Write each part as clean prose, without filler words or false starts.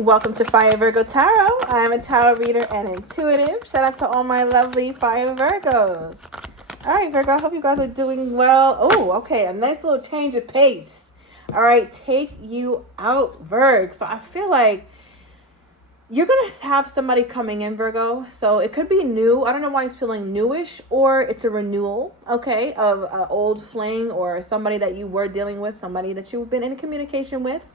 Welcome to Fire Virgo Tarot. I am a tarot reader and intuitive. Shout out to all my lovely Fire Virgos. All right, Virgo, I hope you guys are doing well. Oh, okay, a nice little change of pace. All right, take you out, Virg. So I feel like you're going to have somebody coming in, Virgo. So it could be new. I don't know why it's feeling newish, or it's a renewal, okay, of an old fling or somebody that you were dealing with, somebody that you've been in communication with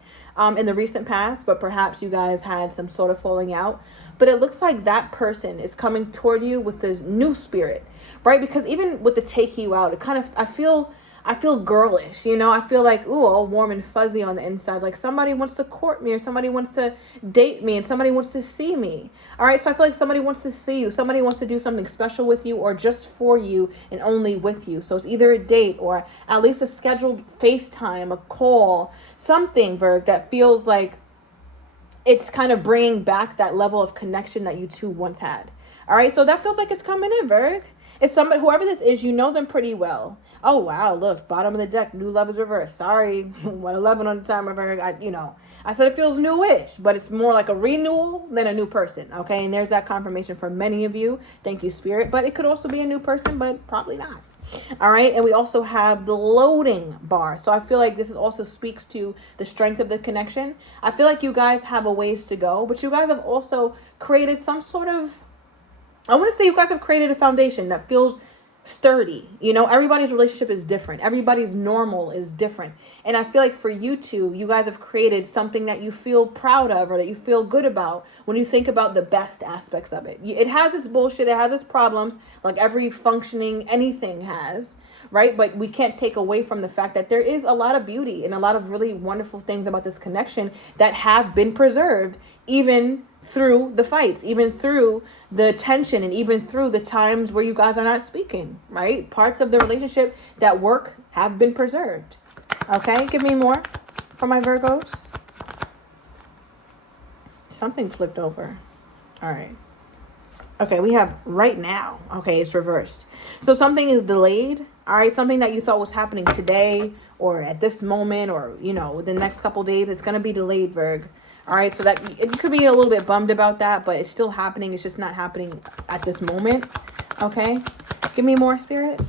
in the recent past, but perhaps you guys had some sort of falling out. But it looks like that person is coming toward you with this new spirit, right? Because even with the take you out, it kind of, I feel girlish, you know. I feel like, ooh, all warm and fuzzy on the inside. Like somebody wants to court me, or somebody wants to date me, and somebody wants to see me. All right, so I feel like somebody wants to see you. Somebody wants to do something special with you, or just for you and only with you. So it's either a date or at least a scheduled FaceTime, a call, something, Virg, that feels like it's kind of bringing back that level of connection that you two once had. All right, so that feels like it's coming in, Virg. It's somebody, whoever this is, you know them pretty well. Oh, wow, look, bottom of the deck, new love is reversed. Sorry, 111 on the timer, Virg. I said it feels newish, but it's more like a renewal than a new person, okay? And there's that confirmation for many of you. Thank you, Spirit. But it could also be a new person, but probably not. All right, and we also have the loading bar. So I feel like this also speaks to the strength of the connection. I feel like you guys have a ways to go, but you guys have also created some sort of, I want to say you guys have created a foundation that feels sturdy. You know, everybody's relationship is different. Everybody's normal is different. And I feel like for you two, you guys have created something that you feel proud of, or that you feel good about when you think about the best aspects of it. It has its bullshit. It has its problems, like every functioning anything has, right? But we can't take away from the fact that there is a lot of beauty and a lot of really wonderful things about this connection that have been preserved, even through the fights, even through the tension, and even through the times where you guys are not speaking, right? Parts of the relationship that work have been preserved. Okay, give me more for my Virgos. Something flipped over. All right. Okay, we have right now. Okay, it's reversed. So something is delayed. All right, something that you thought was happening today or at this moment, or, you know, within the next couple days, it's going to be delayed, Virg. All right, so that you could be a little bit bummed about that, but it's still happening. It's just not happening at this moment. Okay, give me more, Spirit.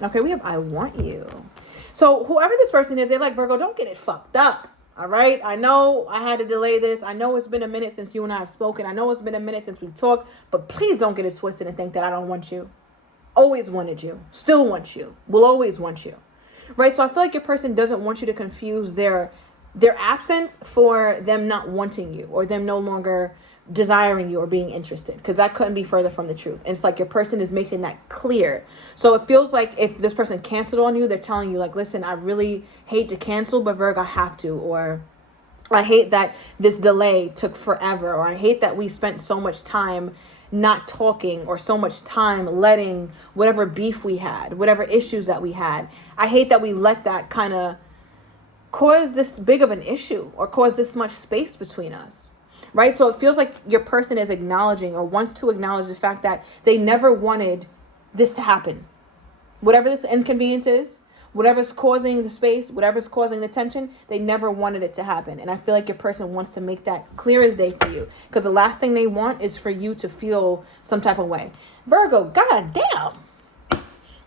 Okay, we have I want you. So whoever this person is, they're like, Virgo, don't get it fucked up. All right, I know I had to delay this. I know it's been a minute since you and I have spoken. I know it's been a minute since we've talked, but please don't get it twisted and think that I don't want you. Always wanted you. Still want you. Will always want you. Right, so I feel like your person doesn't want you to confuse their absence for them not wanting you, or them no longer desiring you or being interested, because that couldn't be further from the truth. And it's like your person is making that clear. So it feels like if this person canceled on you, they're telling you like, listen, I really hate to cancel, but Virg, I have to, or I hate that this delay took forever, or I hate that we spent so much time not talking, or so much time letting whatever beef we had, whatever issues that we had, I hate that we let that kind of cause this big of an issue, or cause this much space between us, right? So it feels like your person is acknowledging, or wants to acknowledge the fact that they never wanted this to happen. Whatever this inconvenience is, whatever's causing the space, whatever's causing the tension, they never wanted it to happen. And I feel like your person wants to make that clear as day for you, because the last thing they want is for you to feel some type of way. Virgo, god damn.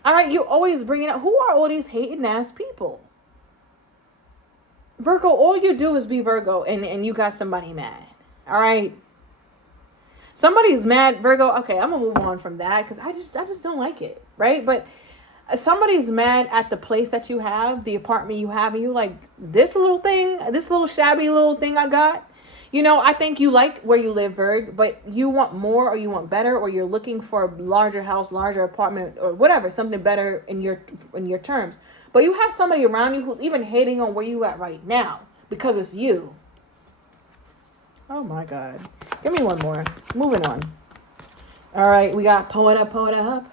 All right, you always bring it up. Who are all these hating ass people? Virgo, all you do is be Virgo, and you got somebody mad. All right. Somebody's mad, Virgo. Okay, I'm gonna move on from that, because I just don't like it, right? But somebody's mad at the place that you have, the apartment you have, and you like, this little thing, this little shabby little thing I got. You know, I think you like where you live, Virg, but you want more, or you want better, or you're looking for a larger house, larger apartment, or whatever, something better in your terms. But you have somebody around you who's even hating on where you at right now because it's you. Oh my God. Give me one more. Moving on. All right, we got poet up. All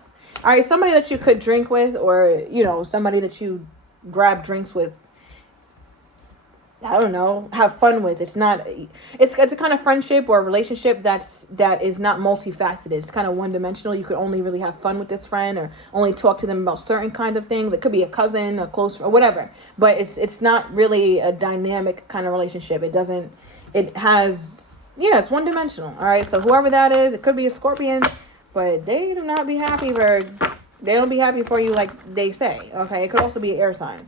right, somebody that you could drink with, or, you know, somebody that you grab drinks with. I don't know, have fun with. It's a kind of friendship or a relationship that is not multifaceted. It's kind of one-dimensional. You could only really have fun with this friend, or only talk to them about certain kinds of things. It could be a cousin, a close, or whatever. But it's not really a dynamic kind of relationship. it has, yeah, it's one-dimensional. All right, so whoever that is, it could be a Scorpion, but they do not be happy for, they don't be happy for you like they say. Okay, it could also be an air sign.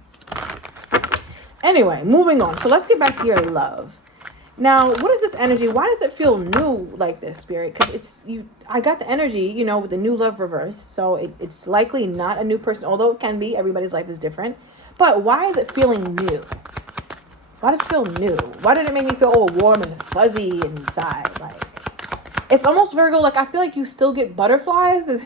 Anyway, moving on. So let's get back to your love. Now, what is this energy? Why does it feel new like this, Spirit? Because it's you. I got the energy, you know, with the new love reverse. So it's likely not a new person, although it can be. Everybody's life is different. But why is it feeling new? Why does it feel new? Why did it make me feel all warm and fuzzy inside? Like, it's almost Virgo. Like, I feel like you still get butterflies.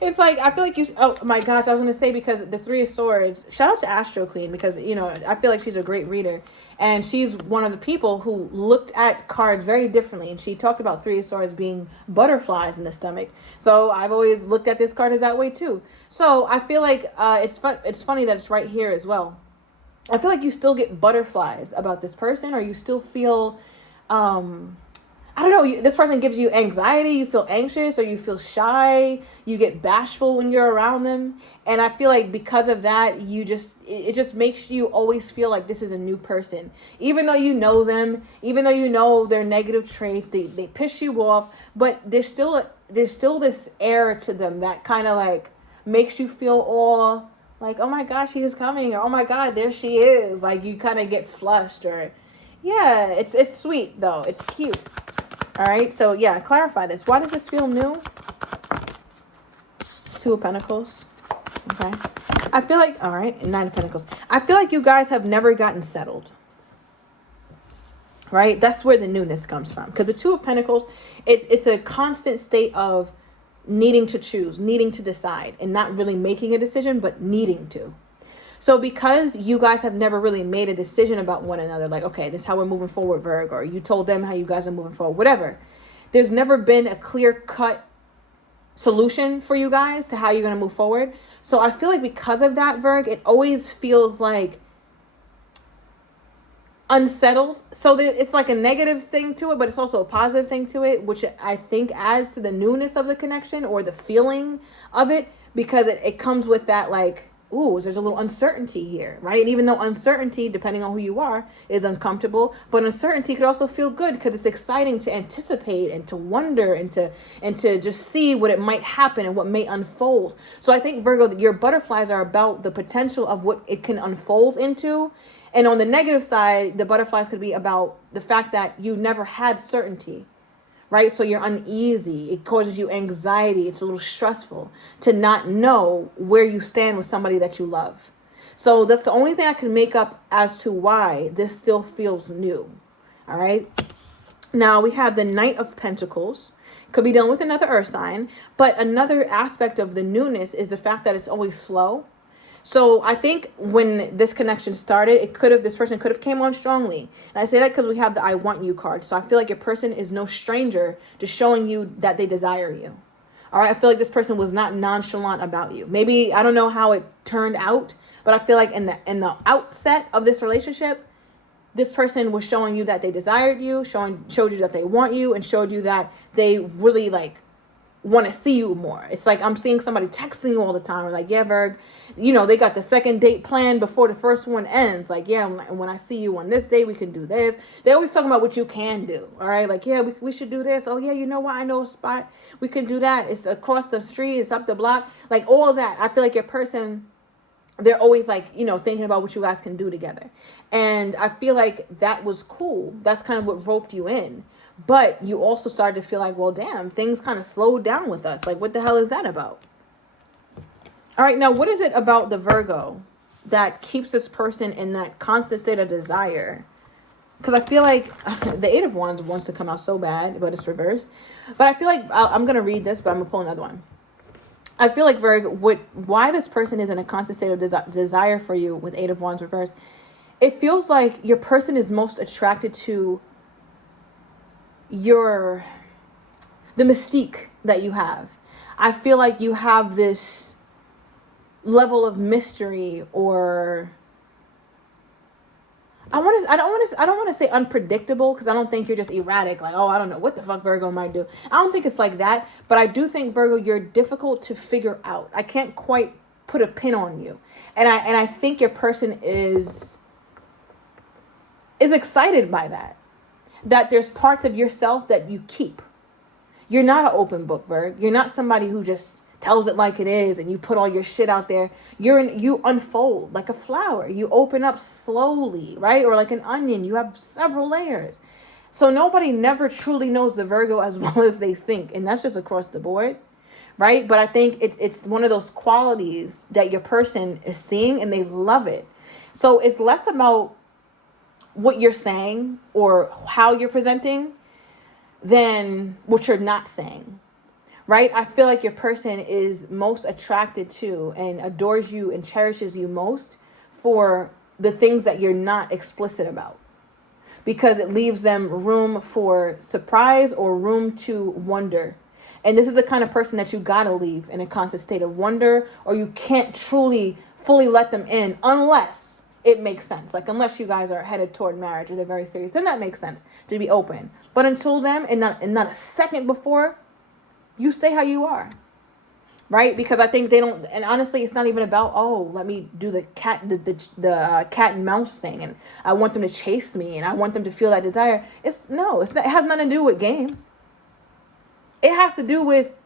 It's like, I feel like you, oh my gosh, I was going to say, because the Three of Swords, shout out to Astro Queen, because, you know, I feel like she's a great reader. And she's one of the people who looked at cards very differently. And she talked about Three of Swords being butterflies in the stomach. So I've always looked at this card as that way too. So I feel like it's funny that it's right here as well. I feel like you still get butterflies about this person, or you still feel, I don't know, this person gives you anxiety, you feel anxious, or you feel shy, you get bashful when you're around them. And I feel like because of that, it just makes you always feel like this is a new person. Even though you know them, even though you know their negative traits, they piss you off, but there's still this air to them that kind of like makes you feel all like, oh my gosh, she's coming, or oh my God, there she is. Like, you kind of get flushed, or yeah, it's sweet though. It's cute. All right, so yeah, clarify this. Why does this feel new? Two of Pentacles. Okay. I feel like, all right, Nine of Pentacles. I feel like you guys have never gotten settled. Right? That's where the newness comes from. Because the Two of Pentacles, it's a constant state of needing to choose, needing to decide, and not really making a decision, but needing to. So because you guys have never really made a decision about one another, like, okay, this is how we're moving forward, Virgo, or you told them how you guys are moving forward, whatever. There's never been a clear-cut solution for you guys to how you're going to move forward. So I feel like because of that, Virgo, it always feels like unsettled. So it's like a negative thing to it, but it's also a positive thing to it, which I think adds to the newness of the connection or the feeling of it, because it comes with that, like, ooh, there's a little uncertainty here, right? And even though uncertainty, depending on who you are, is uncomfortable, but uncertainty could also feel good because it's exciting to anticipate and to wonder and to just see what it might happen and what may unfold. So I think, Virgo, your butterflies are about the potential of what it can unfold into. And on the negative side, the butterflies could be about the fact that you never had certainty. Right? So you're uneasy. It causes you anxiety. It's a little stressful to not know where you stand with somebody that you love. So that's the only thing I can make up as to why this still feels new. All right. Now we have the Knight of Pentacles. Could be dealing with another earth sign. But another aspect of the newness is the fact that it's always slow. So I think when this connection started, this person could have came on strongly. And I say that because we have the I want you card. So I feel like your person is no stranger to showing you that they desire you. All right. I feel like this person was not nonchalant about you. Maybe, I don't know how it turned out, but I feel like in the outset of this relationship, this person was showing you that they desired you, showed you that they want you, and showed you that they really want to see you more. It's like I'm seeing somebody texting you all the time. Or like, yeah, Virg, they got the second date planned before the first one ends. Like, yeah, when I see you on this day, we can do this. They always talking about what you can do. All right. Like, yeah, we should do this. Oh yeah. You know what? I know a spot. We can do that. It's across the street. It's up the block. Like all of that. I feel like your person, they're always thinking about what you guys can do together. And I feel like that was cool. That's kind of what roped you in. But you also started to feel like, well, damn, things kind of slowed down with us. Like, what the hell is that about? All right, now, what is it about the Virgo that keeps this person in that constant state of desire? Because I feel like the Eight of Wands wants to come out so bad, but it's reversed. But I feel like I'm going to read this, but I'm going to pull another one. I feel like, Virgo, why this person is in a constant state of desire for you with Eight of Wands reversed, it feels like your person is most attracted to the mystique that you have. I feel like you have this level of mystery, or I don't want to say unpredictable, because I don't think you're just erratic, like, oh, I don't know what the fuck Virgo might do. I don't think it's like that, but I do think, Virgo, you're difficult to figure out. I can't quite put a pin on you. And I think your person is excited by that. that there's parts of yourself that you keep. You're not an open book, Virg. You're not somebody who just tells it like it is and you put all your shit out there. You unfold like a flower. You open up slowly, right? Or like an onion. You have several layers. So nobody never truly knows the Virgo as well as they think. And that's just across the board, right? But I think it's one of those qualities that your person is seeing and they love it. So it's less about what you're saying or how you're presenting than what you're not saying, right? I feel like your person is most attracted to and adores you and cherishes you most for the things that you're not explicit about, because it leaves them room for surprise or room to wonder. And this is the kind of person that you gotta leave in a constant state of wonder, or you can't truly fully let them in unless it makes sense. Like unless you guys are headed toward marriage or they're very serious, then that makes sense to be open. But until then, and not a second before, you stay how you are. Right? Because I think they don't, and honestly, it's not even about, oh, let me do the cat and mouse thing, and I want them to chase me, and I want them to feel that desire. It's not, it has nothing to do with games. It has to do with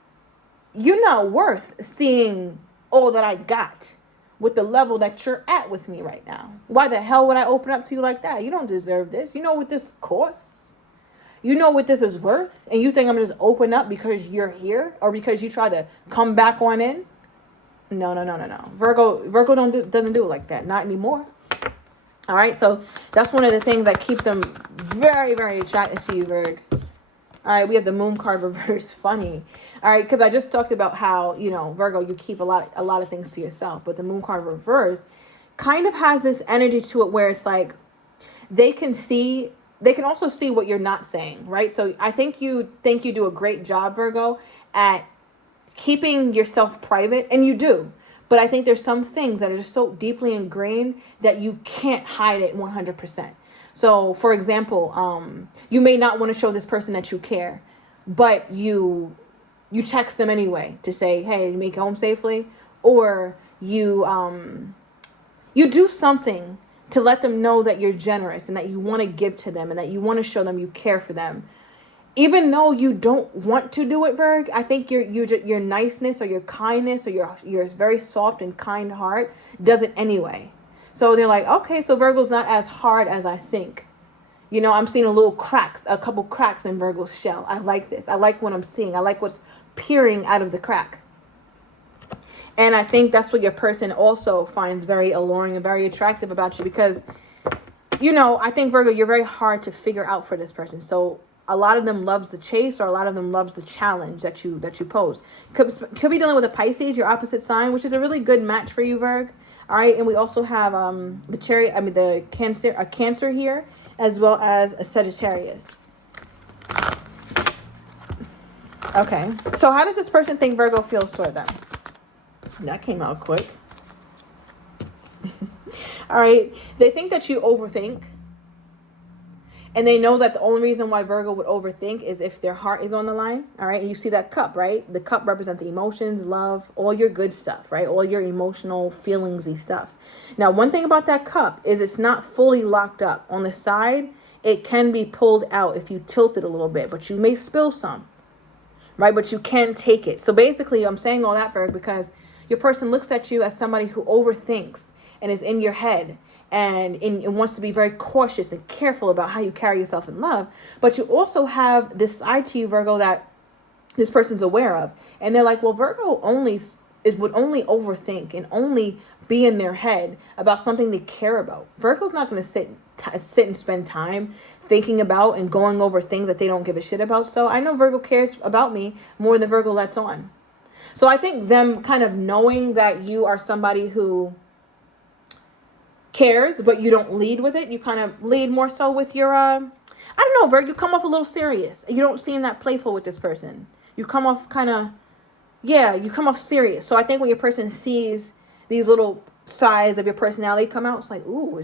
you're not worth seeing all that I got with the level that you're at with me right now. Why the hell would I open up to you like that? You don't deserve this. You know what this costs? You know what this is worth? And you think I'm just open up because you're here or because you try to come back on in? No. Virgo doesn't do it like that. Not anymore. All right. So that's one of the things that keep them very, very attracted to you, Virg. All right, we have the moon card reverse. Funny. All right, because I just talked about how, Virgo, you keep a lot of things to yourself. But the moon card reverse kind of has this energy to it where it's like they can also see what you're not saying, right? So I think you do a great job, Virgo, at keeping yourself private, and you do. But I think there's some things that are just so deeply ingrained that you can't hide it 100%. So, for example, you may not want to show this person that you care, but you text them anyway to say, hey, you make it home safely, or you do something to let them know that you're generous and that you want to give to them and that you want to show them you care for them. Even though you don't want to do it, Virg, I think your niceness or your kindness or your very soft and kind heart does it anyway. So they're like, okay, so Virgo's not as hard as I think. I'm seeing a couple cracks in Virgo's shell. I like this. I like what I'm seeing. I like what's peering out of the crack. And I think that's what your person also finds very alluring and very attractive about you because, I think, Virgo, you're very hard to figure out for this person. So a lot of them loves the chase or a lot of them loves the challenge that you pose. Could be dealing with a Pisces, your opposite sign, which is a really good match for you, Virg. All right, and we also have the Cancer here, as well as a Sagittarius. Okay, so how does this person think Virgo feels toward them? That came out quick. All right, they think that you overthink. And they know that the only reason why Virgo would overthink is if their heart is on the line. All right. And you see that cup, right? The cup represents emotions, love, all your good stuff, right? All your emotional, feelingsy stuff. Now, one thing about that cup is it's not fully locked up. On the side, it can be pulled out if you tilt it a little bit, but you may spill some, right? But you can take it. So basically, I'm saying all that, Virgo, because your person looks at you as somebody who overthinks and is in your head. And wants to be very cautious and careful about how you carry yourself in love. But you also have this side to you, Virgo, that this person's aware of. And they're like, well, Virgo would only overthink and only be in their head about something they care about. Virgo's not going to sit and spend time thinking about and going over things that they don't give a shit about. So I know Virgo cares about me more than Virgo lets on. So I think them kind of knowing that you are somebody who cares, but you don't lead with it. You kind of lead more so with your, I don't know, Virgo, you come off a little serious. You don't seem that playful with this person. You come off you come off serious. So I think when your person sees these little sides of your personality come out, it's like, ooh,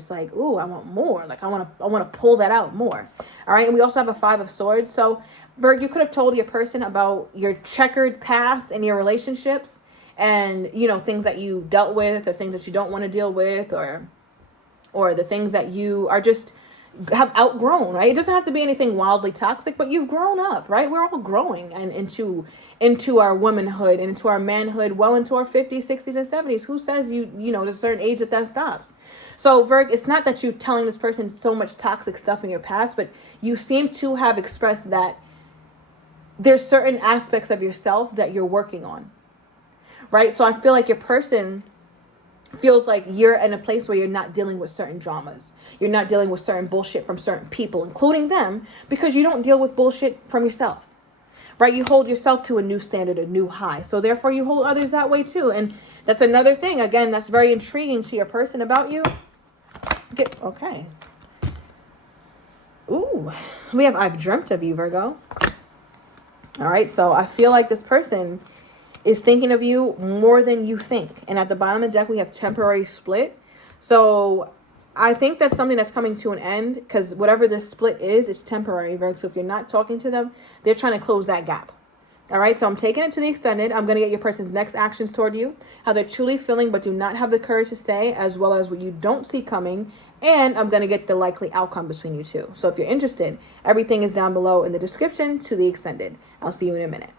I want more. Like, I want to pull that out more. All right. And we also have a 5 of Swords. So, Virgo, you could have told your person about your checkered past and your relationships and, things that you dealt with or things that you don't want to deal with or the things that you are just, have outgrown, right? It doesn't have to be anything wildly toxic, but you've grown up, right? We're all growing and into our womanhood and into our manhood, well into our 50s, 60s, and 70s. Who says there's a certain age that stops? So, Virg, it's not that you're telling this person so much toxic stuff in your past, but you seem to have expressed that there's certain aspects of yourself that you're working on, right? So I feel like your person feels like you're in a place where you're not dealing with certain dramas. You're not dealing with certain bullshit from certain people, including them, because you don't deal with bullshit from yourself, right? You hold yourself to a new standard, a new high. So therefore you hold others that way too. And that's another thing, again, that's very intriguing to your person about you. Okay. Ooh, I've dreamt of you, Virgo. All right. So I feel like this person is thinking of you more than you think. And at the bottom of the deck, we have temporary split. So I think that's something that's coming to an end, because whatever this split is, it's temporary, Virgo. So if you're not talking to them, they're trying to close that gap. All right, so I'm taking it to the extended. I'm going to get your person's next actions toward you, how they're truly feeling but do not have the courage to say, as well as what you don't see coming. And I'm going to get the likely outcome between you two. So if you're interested, everything is down below in the description to the extended. I'll see you in a minute.